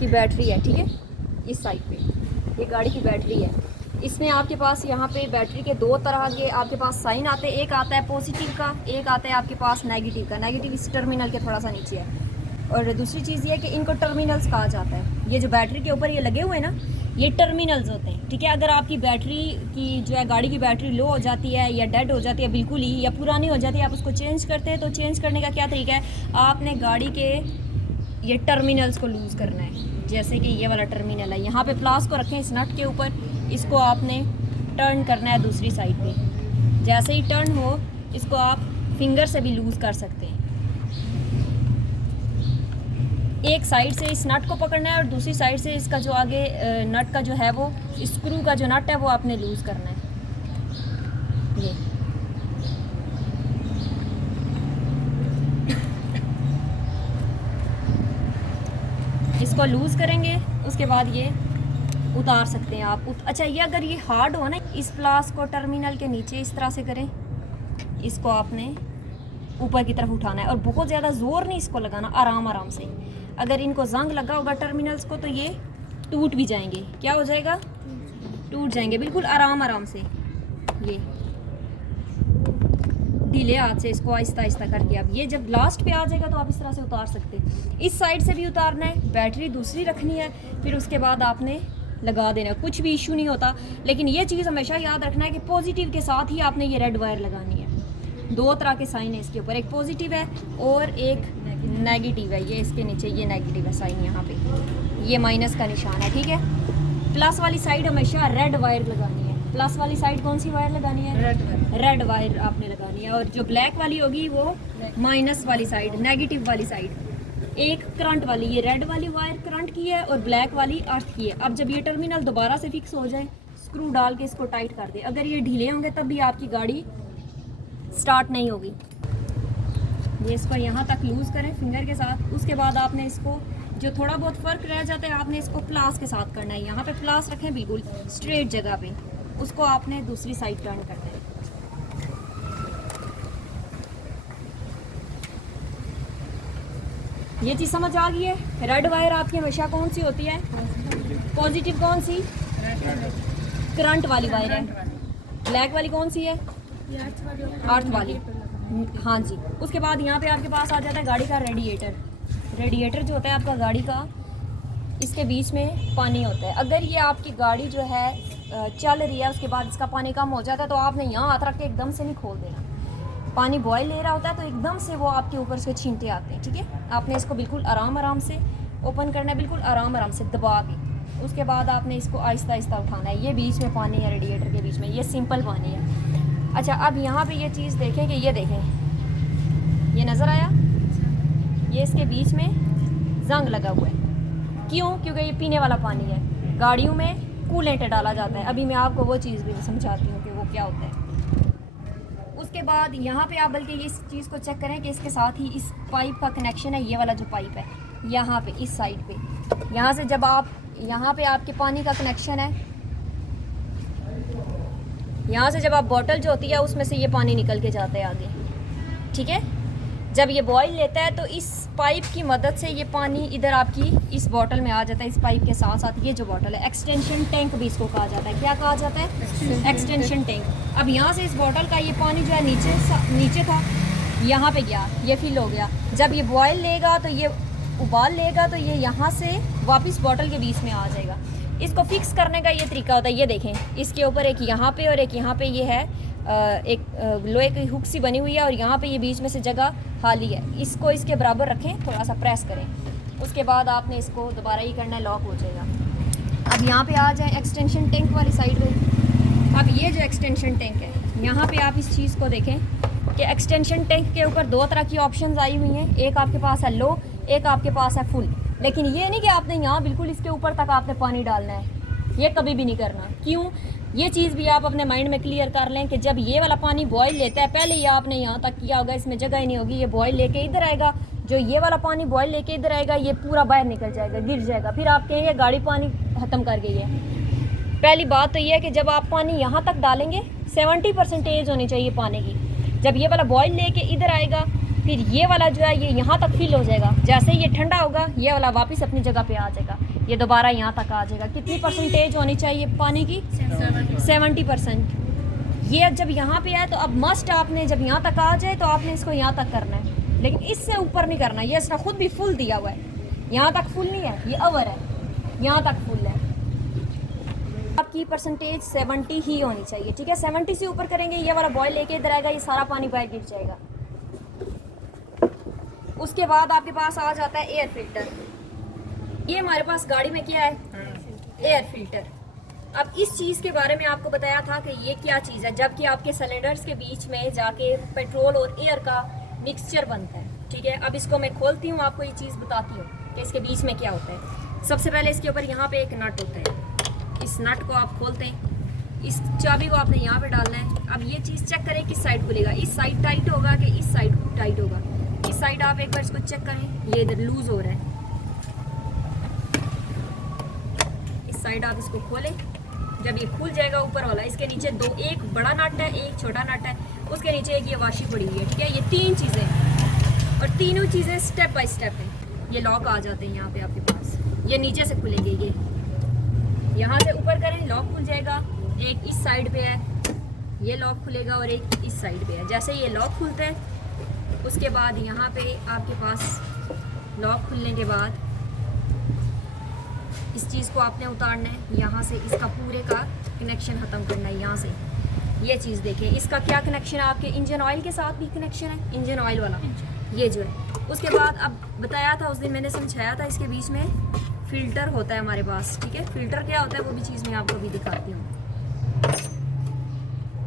की बैटरी है, ठीक है, इस साइड पे ये गाड़ी की बैटरी है। इसमें आपके पास यहाँ पे बैटरी के दो तरह के आपके पास साइन आते हैं, एक आता है पॉजिटिव का, एक आता है आपके पास नेगेटिव का। नेगेटिव इस टर्मिनल के थोड़ा सा नीचे है। और दूसरी चीज़ ये है कि इनको टर्मिनल्स कहा जाता है। ये जो बैटरी के ऊपर ये लगे हुए हैं ना, ये टर्मिनल्स होते हैं, ठीक है। अगर आपकी बैटरी की जो है गाड़ी की बैटरी लो हो जाती है या डेड हो जाती है बिल्कुल ही, या पुरानी हो जाती है, आप उसको चेंज करते हैं, तो चेंज करने का क्या तरीका है, आपने गाड़ी के ये टर्मिनल्स को लूज़ करना है। जैसे कि ये वाला टर्मिनल है, यहाँ पे प्लास को रखें इस नट के ऊपर, इसको आपने टर्न करना है दूसरी साइड पे। जैसे ही टर्न हो, इसको आप फिंगर से भी लूज़ कर सकते हैं। एक साइड से इस नट को पकड़ना है और दूसरी साइड से इसका जो आगे नट का जो है वो स्क्रू का जो नट है वो आपने लूज़ करना है। ये इसको लूज़ करेंगे, उसके बाद ये उतार सकते हैं आप। अच्छा, ये अगर ये हार्ड हो ना, इस प्लास को टर्मिनल के नीचे इस तरह से करें, इसको आपने ऊपर की तरफ उठाना है और बहुत ज़्यादा ज़ोर नहीं इसको लगाना, आराम आराम से। अगर इनको जंग लगा होगा टर्मिनल्स को तो ये टूट भी जाएंगे। क्या हो जाएगा? टूट जाएंगे, बिल्कुल आराम आराम से। ये ढीले हाथ से इसको आहिस्ता आहिस्ता करके, अब ये जब लास्ट पे आ जाएगा तो आप इस तरह से उतार सकते हैं। इस साइड से भी उतारना है, बैटरी दूसरी रखनी है, फिर उसके बाद आपने लगा देना, कुछ भी इशू नहीं होता। लेकिन ये चीज़ हमेशा याद रखना है कि पॉजिटिव के साथ ही आपने ये रेड वायर लगानी है। दो तरह के साइन है इसके ऊपर, एक पॉजिटिव है और एक नेगेटिव है। ये इसके नीचे ये नेगेटिव है साइन, यहाँ पे ये माइनस का निशान है, ठीक है। प्लस वाली साइड हमेशा रेड वायर लगानी है। प्लस वाली साइड कौन सी वायर लगानी है? रेड वायर आपने लगानी है। और जो ब्लैक वाली होगी वो माइनस वाली साइड, नेगेटिव वाली साइड। एक करंट वाली, ये रेड वाली वायर करंट की है और ब्लैक वाली अर्थ की है। अब जब ये टर्मिनल दोबारा से फिक्स हो जाए, स्क्रू डाल के इसको टाइट कर दे। अगर ये ढीले होंगे तब भी आपकी गाड़ी स्टार्ट नहीं होगी। ये इसको यहाँ तक लूज़ करें फिंगर के साथ। उसके बाद आपने इसको, जो थोड़ा बहुत फ़र्क रह जाता है, आपने इसको प्लास के साथ करना है। यहाँ पे प्लास रखें बिल्कुल स्ट्रेट जगह पे, उसको आपने दूसरी साइड टर्न करना है। ये चीज़ समझ आ गई है? रेड वायर आपकी हमेशा कौन सी होती है? पॉजिटिव कौन सी? करंट वाली वायर है। ब्लैक वाली कौन सी है? अर्थ वाली। हाँ जी। उसके बाद यहाँ पे आपके पास आ जाता है गाड़ी का रेडिएटर। रेडिएटर जो होता है आपका गाड़ी का, इसके बीच में पानी होता है। अगर ये आपकी गाड़ी जो है चल रही है, उसके बाद इसका पानी कम हो जाता है, तो आपने यहाँ हाथ रख के एकदम से नहीं खोल देना। पानी बॉयल ले रहा होता है तो एकदम से वो आपके ऊपर से छींटे आते हैं, ठीक है। आपने इसको बिल्कुल आराम आराम से ओपन करना है, बिल्कुल आराम आराम से दबा के। उसके बाद आपने इसको आहिस्ता आहिस्ता उठाना है। ये बीच में पानी है रेडिएटर के बीच में, ये सिंपल पानी है। अच्छा, अब यहाँ पे ये चीज़ देखें कि ये देखें, ये नज़र आया, ये इसके बीच में जंग लगा हुआ है। क्यों? क्योंकि ये पीने वाला पानी है। गाड़ियों में कूलेंट डाला जाता है। अभी मैं आपको वो चीज़ भी समझाती हूँ कि वो क्या होता है। उसके बाद यहाँ पे आप बल्कि इस चीज़ को चेक करें कि इसके साथ ही इस पाइप का कनेक्शन है। ये वाला जो पाइप है यहाँ पे इस साइड पे, यहाँ से जब आप, यहाँ पे आपके पानी का कनेक्शन है, यहाँ से जब आप बॉटल जो होती है उसमें से ये पानी निकल के जाता है आगे, ठीक है। जब ये बॉयल लेता है तो इस पाइप की मदद से ये पानी इधर आपकी इस बॉटल में आ जाता है। इस पाइप के साथ साथ ये जो बॉटल है, एक्सटेंशन टैंक भी इसको कहा जाता है। क्या कहा जाता है? Extension tank. अब यहाँ से इस बॉटल का ये पानी जो है नीचे था, यहाँ पे गया, ये फिल हो गया। जब ये बॉयल लेगा तो ये उबाल लेगा तो ये यहाँ से वापस बॉटल के बीच में आ जाएगा। इसको फिक्स करने का ये तरीका होता है। ये देखें, इसके ऊपर एक यहाँ पे और एक यहाँ पे ये है, एक लोहे की हुक सी बनी हुई है और यहाँ पे ये बीच में से जगह खाली है। इसको इसके बराबर रखें, थोड़ा सा प्रेस करें। उसके बाद आपने इसको दोबारा ही करना है, लॉक हो जाएगा। अब यहाँ पे आ जाए एक्सटेंशन टैंक वाली साइड पे। अब ये जो एक्सटेंशन टैंक है, यहाँ पे आप इस चीज़ को देखें कि एक्सटेंशन टैंक के ऊपर दो तरह की ऑप्शंस आई हुई हैं। एक आपके पास है लो, एक आपके पास है फुल। लेकिन ये नहीं कि आपने यहाँ बिल्कुल इसके ऊपर तक आपने पानी डालना है, ये कभी भी नहीं करना। क्यों? ये चीज़ भी आप अपने माइंड में क्लियर कर लें कि जब ये वाला पानी बॉयल लेता है, पहले ही आपने यहाँ तक किया होगा, इसमें जगह ही नहीं होगी, ये बॉयल लेके इधर आएगा। जो ये वाला पानी बॉयल लेके इधर आएगा, ये पूरा बाहर निकल जाएगा, गिर जाएगा। फिर आप कहेंगे गाड़ी पानी ख़त्म कर गई है। पहली बात तो ये है कि जब आप पानी यहाँ तक डालेंगे, 70% होनी चाहिए पानी की। जब ये वाला बॉयल लेके इधर आएगा, फिर ये वाला जो है ये यहाँ तक फिल हो जाएगा। जैसे ये ठंडा होगा ये वाला वापस अपनी जगह पे आ जाएगा, ये दोबारा यहाँ तक आ जाएगा। कितनी परसेंटेज होनी चाहिए पानी की? 70%। ये जब यहाँ पे है तो अब मस्ट आपने जब यहाँ तक आ जाए तो आपने इसको यहाँ तक करना है, लेकिन इससे ऊपर नहीं करना। ये इसने खुद भी फुल दिया हुआ है, यहाँ तक फुल नहीं है, ये ओवर है, यहाँ तक फुल है। आपकी परसेंटेज 70 ही होनी चाहिए, ठीक है। 70 से ऊपर करेंगे ये वाला बॉयल लेके इधर आएगा, ये सारा पानी बाहर गिर जाएगा। उसके बाद आपके पास आ जाता है एयर फिल्टर। ये हमारे पास गाड़ी में क्या है? Air filter. अब इस चीज़ के बारे में आपको बताया था कि ये क्या चीज़ है, जबकि आपके सिलेंडर्स के बीच में जाके पेट्रोल और एयर का मिक्सचर बनता है, ठीक है। अब इसको मैं खोलती हूँ, आपको ये चीज़ बताती हूँ कि इसके बीच में क्या होता है। सबसे पहले इसके ऊपर यहाँ पे एक नट होता है, इस नट को आप खोलते हैं, इस चाबी को आपने यहाँ पे डालना है। अब ये चीज़ चेक करें किस साइड खुलेगा, इस साइड टाइट होगा कि इस साइड टाइट होगा। इस साइड आप एक बार इसको चेक करें, ये इधर लूज हो रहा है। इस साइड आप इसको खोलें, जब ये खुल जाएगा ऊपर वाला, इसके नीचे दो, एक बड़ा नट है एक छोटा नट है, उसके नीचे एक ये वाशी पड़ी हुई है, ठीक है। ये 3 चीज़ें और तीनों चीज़ें स्टेप बाय स्टेप हैं। ये लॉक आ जाते हैं यहाँ पे आपके पास, ये नीचे से खुलेंगे, ये यहाँ से ऊपर करें लॉक खुल जाएगा। एक इस साइड पे है, ये लॉक खुलेगा और एक इस साइड पे है। जैसे ये लॉक खुलता है उसके बाद यहाँ पे आपके पास लॉक खुलने के बाद इस चीज़ को आपने उतारना है, यहाँ से इसका पूरे का कनेक्शन ख़त्म करना है। यहाँ से ये चीज़ देखें, इसका क्या कनेक्शन है, आपके इंजन ऑयल के साथ भी कनेक्शन है, इंजन ऑयल वाला ये जो है। उसके बाद अब बताया था उस दिन मैंने समझाया था, इसके बीच में फ़िल्टर होता है हमारे पास, ठीक है। फ़िल्टर क्या होता है वो भी चीज़ मैं आपको अभी दिखाती हूँ।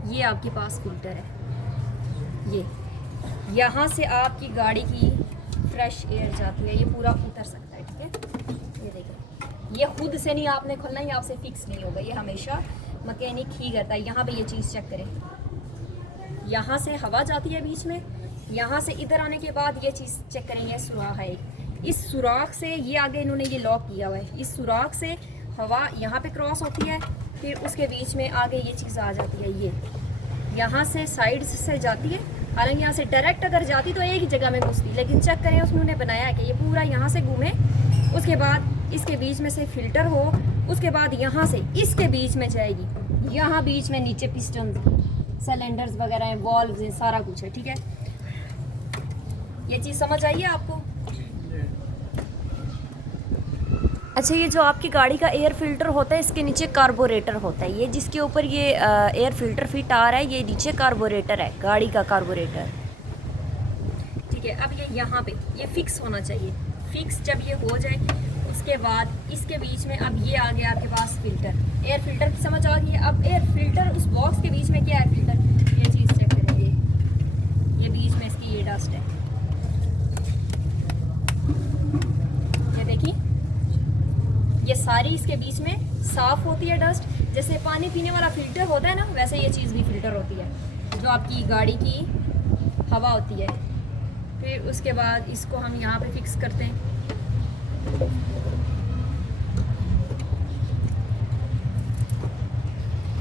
ये आपके पास फ़िल्टर है, ये यहाँ से आपकी गाड़ी की फ्रेश एयर जाती है, ये पूरा उतर सकता है, ठीक है। ये देखिए, ये खुद से नहीं आपने खोलना, ये आपसे फिक्स नहीं होगा, ये हमेशा मैकेनिक ही करता है। यहाँ पे ये चीज़ चेक करें, यहाँ से हवा जाती है बीच में, यहाँ से इधर आने के बाद ये चीज़ चेक करें, ये सुराख है, इस सुराख से ये आगे इन्होंने ये लॉक किया हुआ है, इस सुराख से हवा यहाँ पे क्रॉस होती है, फिर उसके बीच में आगे ये चीज़ आ जाती है, ये यहाँ से साइड से जाती है। हालांकि यहाँ से डायरेक्ट अगर जाती तो एक ही जगह में घुसती, लेकिन चेक करें उन्होंने बनाया है कि ये पूरा यहाँ से घूमे, उसके बाद इसके बीच में से फिल्टर हो, उसके बाद यहाँ से इसके बीच में जाएगी, यहाँ बीच में नीचे पिस्टन सिलेंडर्स वगैरह हैं, वॉल्व्स हैं, सारा कुछ है, ठीक है। ये चीज़ समझ आई है आपको? अच्छा, ये जो आपकी गाड़ी का एयर फिल्टर होता है इसके नीचे कार्बोरेटर होता है, ये जिसके ऊपर ये एयर फिल्टर फिट आ रहा है, ये नीचे कार्बोरेटर है, गाड़ी का कार्बोरेटर, ठीक है। अब ये यहाँ पे ये फिक्स होना चाहिए, फिक्स जब ये हो जाए उसके बाद इसके बीच में अब ये आ गया आपके पास फिल्टर, एयर फिल्टर की समझ आ गई। अब एयर फिल्टर उस बॉक्स के बीच में क्या है, फिल्टर, ये चीज़ चेक करेंगे, ये बीच में इसकी ये डस्ट है, ये देखिए, ये सारी इसके बीच में साफ़ होती है डस्ट। जैसे पानी पीने वाला फ़िल्टर होता है ना, वैसे ये चीज़ भी फ़िल्टर होती है, जो आपकी गाड़ी की हवा होती है। फिर उसके बाद इसको हम यहाँ पे फिक्स करते हैं,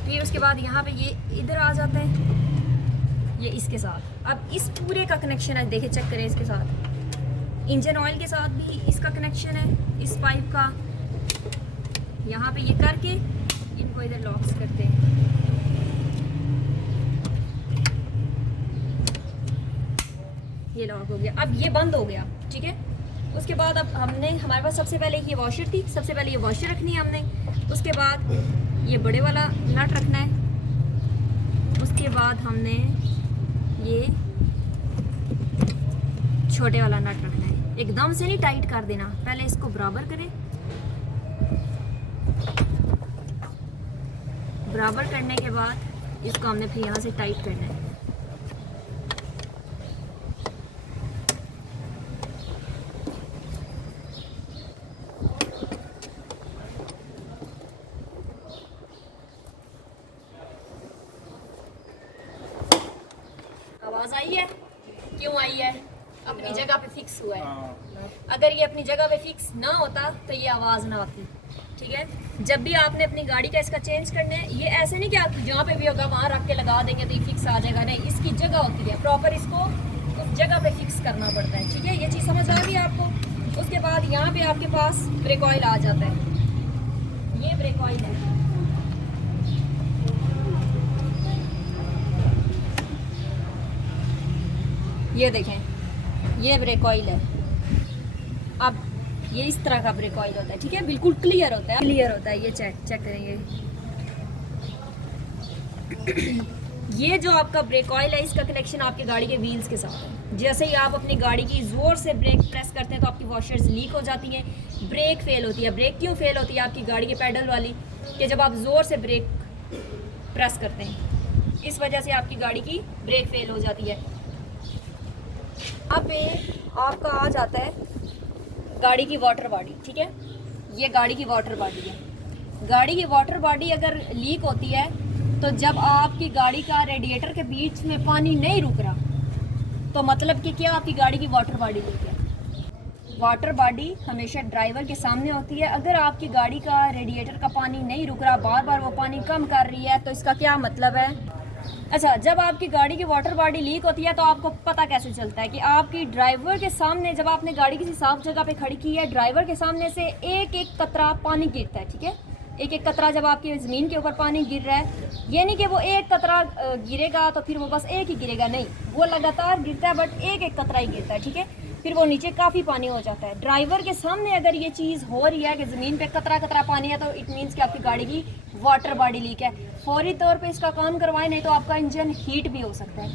फिर उसके बाद यहाँ पे ये इधर आ जाता है, ये इसके साथ। अब इस पूरे का कनेक्शन है, देखिए चेक करें, इसके साथ इंजन ऑयल के साथ भी इसका कनेक्शन है, इस पाइप का। यहाँ पे ये करके इनको इधर लॉक्स करते हैं, ये लॉक हो गया। अब ये बंद हो गया, ठीक है। उसके बाद अब हमने, हमारे पास सबसे पहले ये वॉशर थी, सबसे पहले ये वॉशर रखनी है हमने, उसके बाद ये बड़े वाला नट रखना है, उसके बाद हमने ये छोटे वाला नट रखना है। एकदम से नहीं टाइट कर देना, पहले इसको बराबर करें, बराबर करने के बाद इसको हमने फिर यहाँ से टाइट करना है। आवाज़ आई है? क्यों आई है? अपनी जगह पे फिक्स हुआ है। अगर ये अपनी जगह पे फिक्स ना होता तो ये आवाज़ ना आती, ठीक है। जब भी आपने अपनी गाड़ी का इसका चेंज करना है, ये ऐसे नहीं कि आप जहाँ पे भी होगा वहाँ रख के लगा देंगे तो ये फिक्स आ जाएगा, नहीं, इसकी जगह होती है प्रॉपर, इसको उस जगह पे फिक्स करना पड़ता है। ठीक है, ये चीज़ समझ आ गई आपको। उसके बाद यहाँ पे आपके पास ब्रेक ऑयल आ जाता है। ये ब्रेक ऑयल है, ये देखें, ये ब्रेक ऑयल है। अब ये इस तरह का ब्रेक ऑयल होता है। ठीक है, बिल्कुल क्लियर होता है, क्लियर होता है। ये चेक करेंगे, ये जो आपका ब्रेक ऑयल है इसका कनेक्शन आपके गाड़ी के व्हील्स के साथ है। जैसे ही आप अपनी गाड़ी की ज़ोर से ब्रेक प्रेस करते हैं तो आपकी वॉशर्स लीक हो जाती हैं, ब्रेक फेल होती है। ब्रेक क्यों फेल होती है आपकी गाड़ी के पैडल वाली, कि जब आप ज़ोर से ब्रेक प्रेस करते हैं, इस वजह से आपकी गाड़ी की ब्रेक फेल हो जाती है। अब आपका आ जाता है गाड़ी की वाटर बॉडी। ठीक है, ये गाड़ी की वाटर बॉडी है। गाड़ी की वाटर बॉडी अगर लीक होती है तो जब आपकी गाड़ी का रेडिएटर के बीच में पानी नहीं रुक रहा तो मतलब कि क्या, आपकी गाड़ी की वाटर बॉडी लीक है। वाटर बॉडी हमेशा ड्राइवर के सामने होती है। अगर आपकी गाड़ी का रेडिएटर का पानी नहीं रुक रहा, बार बार वो पानी कम कर रही है, तो इसका क्या मतलब है। अच्छा, जब आपकी गाड़ी की वाटर बॉडी लीक होती है तो आपको पता कैसे चलता है कि आपकी ड्राइवर के सामने, जब आपने गाड़ी किसी साफ जगह पे खड़ी की है, ड्राइवर के सामने से एक एक कतरा पानी गिरता है। ठीक है, एक एक कतरा जब आपकी ज़मीन के ऊपर पानी गिर रहा है, ये नहीं कि वो एक कतरा गिरेगा तो फिर वो बस एक ही गिरेगा, नहीं, वो लगातार गिरता है, बट एक एक कतरा ही गिरता है। ठीक है, फिर वो नीचे काफ़ी पानी हो जाता है। ड्राइवर के सामने अगर ये चीज़ हो रही है कि ज़मीन पे कतरा कतरा पानी है, तो इट मीन्स कि आपकी गाड़ी की वाटर बॉडी लीक है। फौरी तौर पे इसका काम करवाएं, नहीं तो आपका इंजन हीट भी हो सकता है,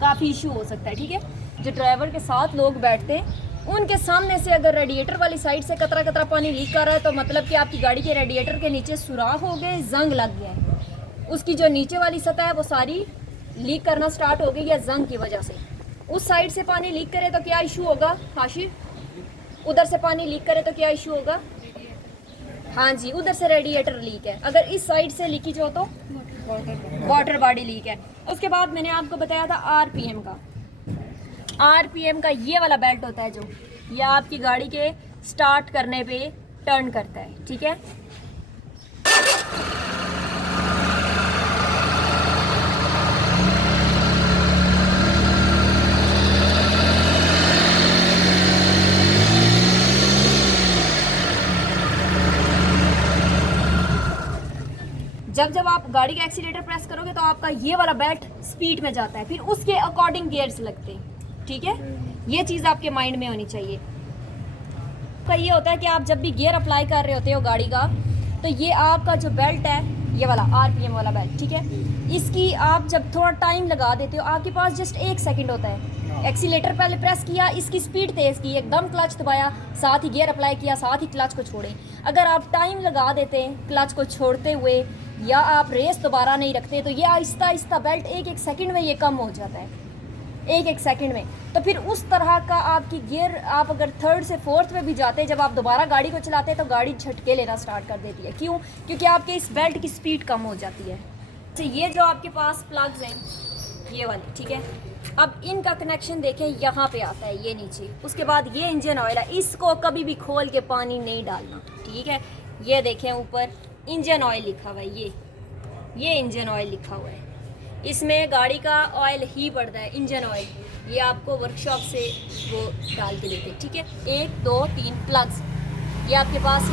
काफ़ी इशू हो सकता है। ठीक है, जो ड्राइवर के साथ लोग बैठते हैं उनके सामने से अगर रेडिएटर वाली साइड से कतरा कतरा पानी लीक कर रहा है तो मतलब कि आपकी गाड़ी के रेडिएटर के नीचे सुराख हो गए, जंग लग गया है। उसकी जो नीचे वाली सतह है वो सारी लीक करना स्टार्ट हो गई है जंग की वजह से। उस साइड से पानी लीक करे तो क्या इशू होगा हाशिर, उधर से पानी लीक करे तो क्या इशू होगा। हाँ जी, उधर से रेडिएटर लीक है। अगर इस साइड से लीकेज हो तो वाटर बॉडी लीक है। उसके बाद मैंने आपको बताया था आरपीएम का। आरपीएम का ये वाला बेल्ट होता है जो, ये आपकी गाड़ी के स्टार्ट करने पे टर्न करता है। ठीक है, जब आप गाड़ी का एक्सीलेटर प्रेस करोगे तो आपका ये वाला बेल्ट स्पीड में जाता है, फिर उसके अकॉर्डिंग गियर्स लगते हैं। ठीक है, ये चीज़ आपके माइंड में होनी चाहिए। का ये होता है कि आप जब भी गियर अप्लाई कर रहे होते हो गाड़ी का, तो ये आपका जो बेल्ट है, ये वाला आरपीएम वाला बेल्ट, ठीक है, इसकी आप जब थोड़ा टाइम लगा देते हो, आपके पास जस्ट 1 सेकंड होता है। एक्सीलेटर पहले प्रेस किया, इसकी स्पीड तेज़ की, एकदम क्लच दबाया, साथ ही गियर अप्लाई किया, साथ ही क्लच को छोड़े। अगर आप टाइम लगा देते हैं क्लच को छोड़ते हुए, या आप रेस दोबारा नहीं रखते, तो ये आहिस्ता आहिस्ता बेल्ट 1-1 सेकंड में ये कम हो जाता है, 1-1 सेकंड में। तो फिर उस तरह का आपकी गियर, आप अगर 3rd से 4th में भी जाते हैं, जब आप दोबारा गाड़ी को चलाते हैं तो गाड़ी झटके लेना स्टार्ट कर देती है। क्यों? क्योंकि आपके इस बेल्ट की स्पीड कम हो जाती है। तो ये जो आपके पास प्लग्स हैं, ये वाले, ठीक है, अब इनका कनेक्शन देखें, यहाँ पे आता है ये नीचे। उसके बाद ये इंजन ऑयल है, इसको कभी भी खोल के पानी नहीं डालना, ठीक है। ये देखें ऊपर इंजन ऑयल लिखा हुआ है, ये इंजन ऑयल लिखा हुआ है, इसमें गाड़ी का ऑयल ही पड़ता है, इंजन ऑयल। ये आपको वर्कशॉप से वो डाल के देते हैं, ठीक है। 1 2 3 प्लग्स, ये आपके पास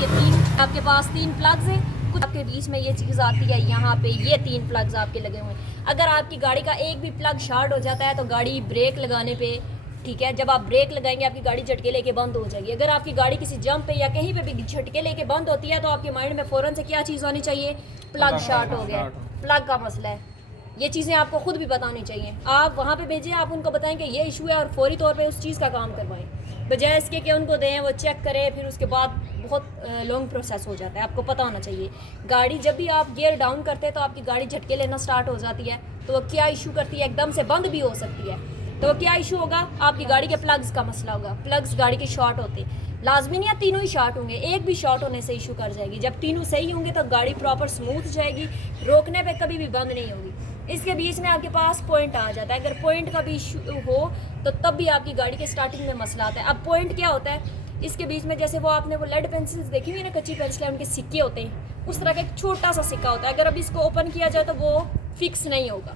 आपके पास 3 प्लग्स हैं। कुछ आपके बीच में ये चीज़ आती है, यहाँ पे ये 3 प्लग्स आपके लगे हुए हैं। अगर आपकी गाड़ी का एक भी प्लग शॉर्ट हो जाता है तो गाड़ी ब्रेक लगाने पे, ठीक है, जब आप ब्रेक लगाएंगे आपकी गाड़ी झटके लेके बंद हो जाएगी। अगर आपकी गाड़ी किसी जंप पे या कहीं पे भी झटके लेके बंद होती है तो आपके माइंड में फ़ौरन से क्या चीज़ होनी चाहिए, प्लग शॉर्ट हो गया, प्लग का मसला है। ये चीज़ें आपको खुद भी बतानी चाहिए। आप वहाँ पे भेजें, आप उनको बताएं कि ये इशू है और फौरी तौर पे उस चीज़ का काम करवाएं, बजाय इसके कि उनको दें, वो चेक करें, फिर उसके बाद बहुत लॉन्ग प्रोसेस हो जाता है। आपको पता होना चाहिए, गाड़ी जब भी आप गियर डाउन करते हैं तो आपकी गाड़ी झटके लेना स्टार्ट हो जाती है, तो वो क्या इशू करती है, एकदम से बंद भी हो सकती है। तो वो क्या इशू होगा, आपकी गाड़ी के प्लग्स का मसला होगा। प्लग्स गाड़ी के शॉर्ट होते, लाजमी नहीं है तीनों ही शॉर्ट होंगे, एक भी शॉर्ट होने से इशू कर जाएगी। जब तीनों सही होंगे तो गाड़ी प्रॉपर स्मूथ जाएगी, रोकने पे कभी भी बंद नहीं होगी। इसके बीच में आपके पास पॉइंट आ जाता है, अगर पॉइंट का भी इशू हो तो तब भी आपकी गाड़ी के स्टार्टिंग में मसला आता है। अब पॉइंट क्या होता है, इसके बीच में जैसे वो आपने वो लेड पेंसिल्स देखी हुई ना, कच्ची पेंसिल, उनके सिक्के होते हैं, उस तरह का एक छोटा सा सिक्का होता है। अगर अब इसको ओपन किया जाए तो वो फिक्स नहीं होगा,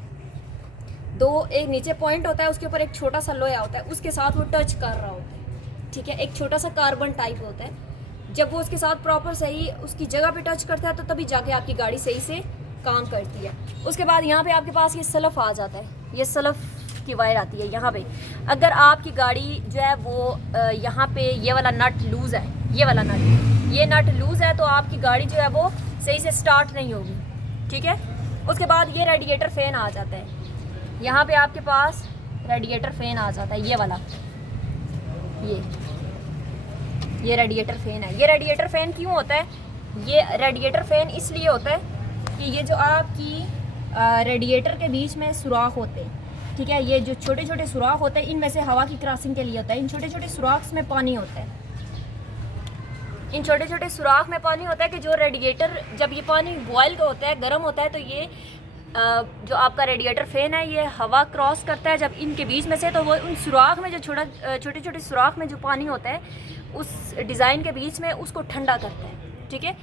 एक नीचे पॉइंट होता है, उसके ऊपर एक छोटा सा लोहा होता है, उसके साथ वो टच कर रहा होता है, ठीक है। एक छोटा सा कार्बन टाइप होता है, जब वो उसके साथ प्रॉपर सही उसकी जगह पे टच करता है तो तभी जाके आपकी गाड़ी सही से काम करती है। उसके बाद यहाँ पे आपके पास ये सलफ आ जाता है, ये सलफ की वायर आती है यहाँ पे। अगर आपकी गाड़ी जो है वो यहाँ पे ये वाला नट लूज़ है, ये वाला नट, ये नट लूज़ है तो आपकी गाड़ी जो है वो सही से स्टार्ट नहीं होगी, ठीक है। उसके बाद ये रेडिएटर फ़ैन आ जाता है, यहाँ पे आपके पास रेडिएटर फ़ैन आ जाता है, ये वाला, ये रेडिएटर फ़ैन है। ये रेडिएटर फ़ैन क्यों होता है? ये रेडिएटर फ़ैन इसलिए होता है कि ये जो आपकी रेडिएटर के बीच में सुराख होते हैं, ठीक है, ये जो छोटे छोटे सुराख होते हैं इनमें से हवा की क्रॉसिंग के लिए होता है। इन छोटे छोटे सुराख में पानी होता है, इन छोटे छोटे सुराख में पानी होता है कि जो रेडिएटर, जब ये पानी बॉयल का होता है, गर्म होता है, तो ये जो आपका रेडिएटर फ़ैन है ये हवा क्रॉस करता है जब इनके बीच में से, तो वो उन सुराख में जो छोटे छोटे सुराख में जो पानी होता है उस डिज़ाइन के बीच में उसको ठंडा करता है, ठीक है।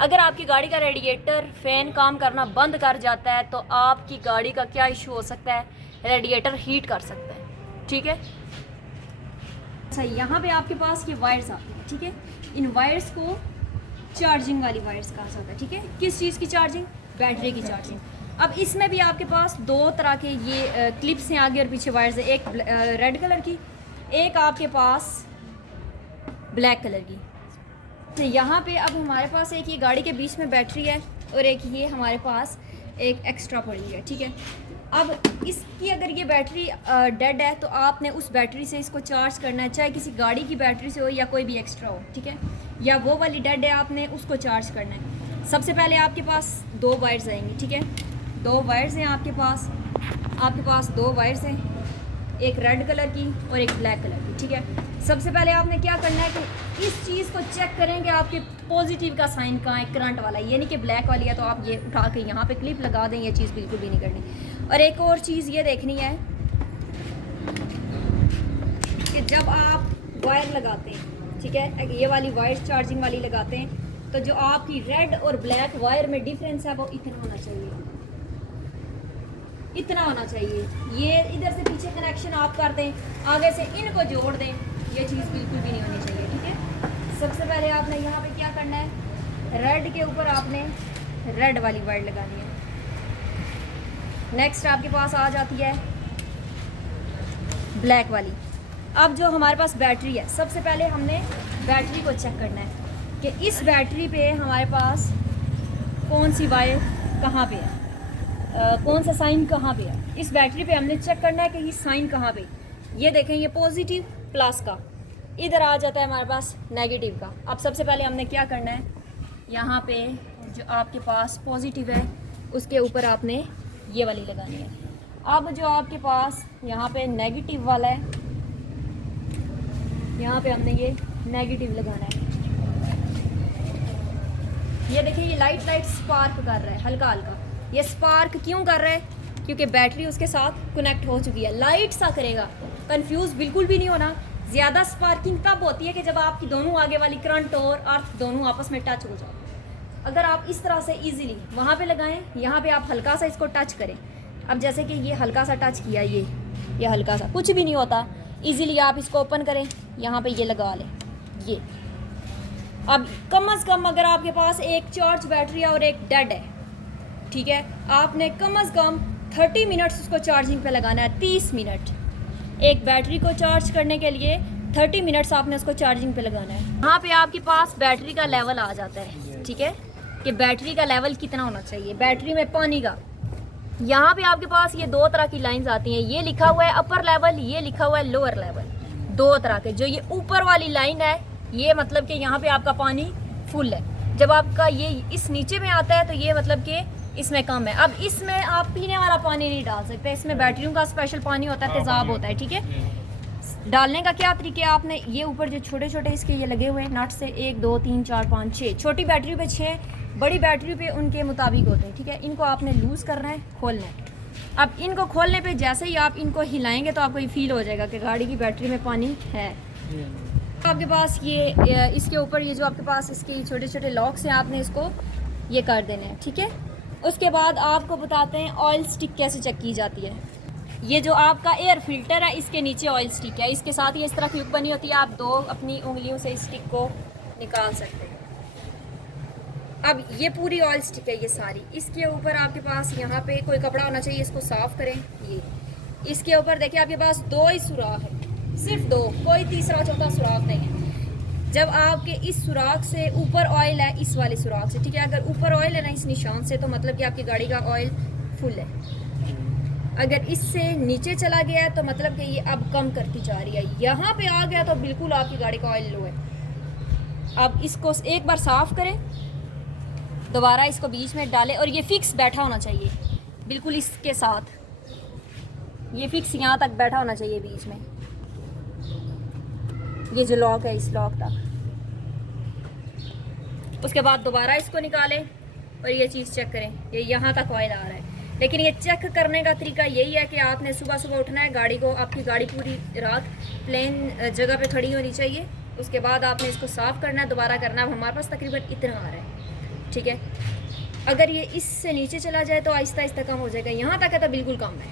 अगर आपकी गाड़ी का रेडिएटर फ़ैन काम करना बंद कर जाता है तो आपकी गाड़ी का क्या इशू हो सकता है? रेडिएटर हीट कर सकता है, ठीक है। अच्छा, यहाँ पे आपके पास ये वायर्स आती हैं, ठीक है। इन वायर्स को चार्जिंग वाली वायर्स कहा जाता है, ठीक है। किस चीज़ की चार्जिंग? बैटरी की चार्जिंग। अब इसमें भी आपके पास दो तरह के ये क्लिप्स हैं, आगे और पीछे वायर्स है, एक रेड कलर की, एक आपके पास ब्लैक कलर की। तो यहाँ पे अब हमारे पास एक ये गाड़ी के बीच में बैटरी है और एक ये हमारे पास एक एक्स्ट्रा पड़ी है, ठीक है। अब इसकी अगर ये बैटरी डेड है तो आपने उस बैटरी से इसको चार्ज करना है, चाहे किसी गाड़ी की बैटरी से हो या कोई भी एक्स्ट्रा हो, ठीक है, या वो वाली डेड है आपने उसको चार्ज करना है। सबसे पहले आपके पास दो वायर्स आएंगी, ठीक है, दो वायर्स हैं आपके पास दो वायर्स हैं, एक रेड कलर की और एक ब्लैक कलर की, ठीक है। सबसे पहले आपने क्या करना है कि इस चीज़ को चेक करें कि आपके पॉजिटिव का साइन कहाँ है, करंट वाला, ये नहीं कि ब्लैक वाली है तो आप ये उठा के यहाँ पे क्लिप लगा दें, ये चीज़ बिल्कुल भी नहीं करनी। और एक और चीज़ ये देखनी है कि जब आप वायर लगाते हैं, ठीक है, ये वाली वायर चार्जिंग वाली लगाते हैं, तो जो आपकी रेड और ब्लैक वायर में डिफरेंस है वो इतना होना चाहिए, इतना होना चाहिए। ये इधर से पीछे कनेक्शन आप कर दें, आगे से इनको जोड़ दें, ये चीज़ बिल्कुल भी नहीं होनी चाहिए, ठीक है। सबसे पहले आपने यहाँ पे क्या करना है, रेड के ऊपर आपने रेड वाली वायर लगानी है। नेक्स्ट आपके पास आ जाती है ब्लैक वाली। अब जो हमारे पास बैटरी है, सबसे पहले हमने बैटरी को चेक करना है कि इस बैटरी पे हमारे पास कौन सी वायर कहाँ पे है, कौन सा साइन कहाँ पे है। इस बैटरी पे हमने चेक करना है कि ये साइन कहाँ पे, ये देखें, ये पॉजिटिव प्लस का, इधर आ जाता है हमारे पास नेगेटिव का। अब सबसे पहले हमने क्या करना है, यहाँ पे जो आपके पास पॉजिटिव है उसके ऊपर आपने ये वाली लगानी है। अब जो आपके पास यहाँ पे नेगेटिव वाला है, यहाँ पे हमने ये नेगेटिव लगाना है। ये देखिए, ये लाइट स्पार्क कर रहा है हल्का हल्का। ये स्पार्क क्यों कर रहा है? क्योंकि बैटरी उसके साथ कनेक्ट हो चुकी है। लाइट सा करेगा, कंफ्यूज बिल्कुल भी नहीं होना। ज़्यादा स्पार्किंग तब होती है कि जब आपकी दोनों आगे वाली करंट और अर्थ दोनों आपस में टच हो जाए। अगर आप इस तरह से इजीली वहाँ पे लगाएं, यहाँ पे आप हल्का सा इसको टच करें। अब जैसे कि ये हल्का सा टच किया, ये हल्का सा, कुछ भी नहीं होता। इजीली आप इसको ओपन करें, यहाँ पे ये लगा लें। ये अब कम से कम अगर आपके पास एक चार्ज बैटरी है और एक डेड है, ठीक है, आपने कम से कम 30 मिनट्स उसको चार्जिंग पे लगाना है। 30 मिनट एक बैटरी को चार्ज करने के लिए 30 मिनट्स आपने उसको चार्जिंग पे लगाना है। यहाँ पे आपके पास बैटरी का लेवल आ जाता है, ठीक है, कि बैटरी का लेवल कितना होना चाहिए बैटरी में पानी का। यहाँ पे आपके पास ये दो तरह की लाइंस आती हैं, ये लिखा हुआ है अपर लेवल, ये लिखा हुआ है लोअर लेवल, दो तरह के। जो ये ऊपर वाली लाइन है ये मतलब कि यहाँ पे आपका पानी फुल है। जब आपका ये इस नीचे में आता है तो ये मतलब कि इसमें कम है। अब इसमें आप पीने वाला पानी नहीं डाल सकते, इसमें बैटरियों का स्पेशल पानी होता है, तेज़ाब होता है, ठीक है। डालने का क्या तरीका है, आपने ये ऊपर जो छोटे छोटे इसके ये लगे हुए हैं नट से 1 2 3 4 5 6, छोटी बैटरी पे 6, बड़ी बैटरी पे उनके मुताबिक होते हैं, ठीक है। इनको आपने लूज़ करना है, खोलना है। अब इनको खोलने पे जैसे ही आप इनको हिलाएंगे तो आपको ये फील हो जाएगा कि गाड़ी की बैटरी में पानी है। आपके पास ये इसके ऊपर ये जो आपके पास इसके छोटे छोटे लॉक्स हैं, आपने इसको ये कर देने हैं, ठीक है। उसके बाद आपको बताते हैं ऑयल स्टिक कैसे चेक की जाती है। ये जो आपका एयर फिल्टर है इसके नीचे ऑयल स्टिक है, इसके साथ ही इस तरह क्यूब बनी होती है, आप 2 अपनी उंगलियों से इस स्टिक को निकाल सकते हैं। अब ये पूरी ऑयल स्टिक है ये सारी, इसके ऊपर आपके पास यहाँ पे कोई कपड़ा होना चाहिए, इसको साफ़ करें। ये इसके ऊपर देखिए आपके पास 2 ही सुराख है, सिर्फ 2, कोई तीसरा चौथा सुराख नहीं है। जब आपके इस सुराख से ऊपर ऑयल है, इस वाले सुराख से, ठीक है, अगर ऊपर ऑयल है ना इस निशान से, तो मतलब कि आपकी गाड़ी का ऑयल फुल है। अगर इससे नीचे चला गया है तो मतलब कि ये अब कम करती जा रही है, यहाँ पे आ गया तो बिल्कुल आपकी गाड़ी का ऑयल लो है। अब इसको एक बार साफ़ करें, दोबारा इसको बीच में डालें और ये फिक्स बैठा होना चाहिए बिल्कुल इसके साथ, ये फिक्स यहाँ तक बैठा होना चाहिए बीच में, ये जो लॉक है इस लॉक तक। उसके बाद दोबारा इसको निकालें और ये चीज़ चेक करें, ये यहाँ तक ऑयल आ रहा है। लेकिन ये चेक करने का तरीका यही है कि आपने सुबह सुबह उठना है, गाड़ी को, आपकी गाड़ी पूरी रात प्लेन जगह पे खड़ी होनी चाहिए। उसके बाद आपने इसको साफ़ करना है, दोबारा करना है। अब हमारे पास तकरीबन इतना आ रहा है, ठीक है। अगर ये इससे नीचे चला जाए तो आहिस्ता आहिस्ता कम हो जाएगा, यहाँ तक है तो बिल्कुल कम है।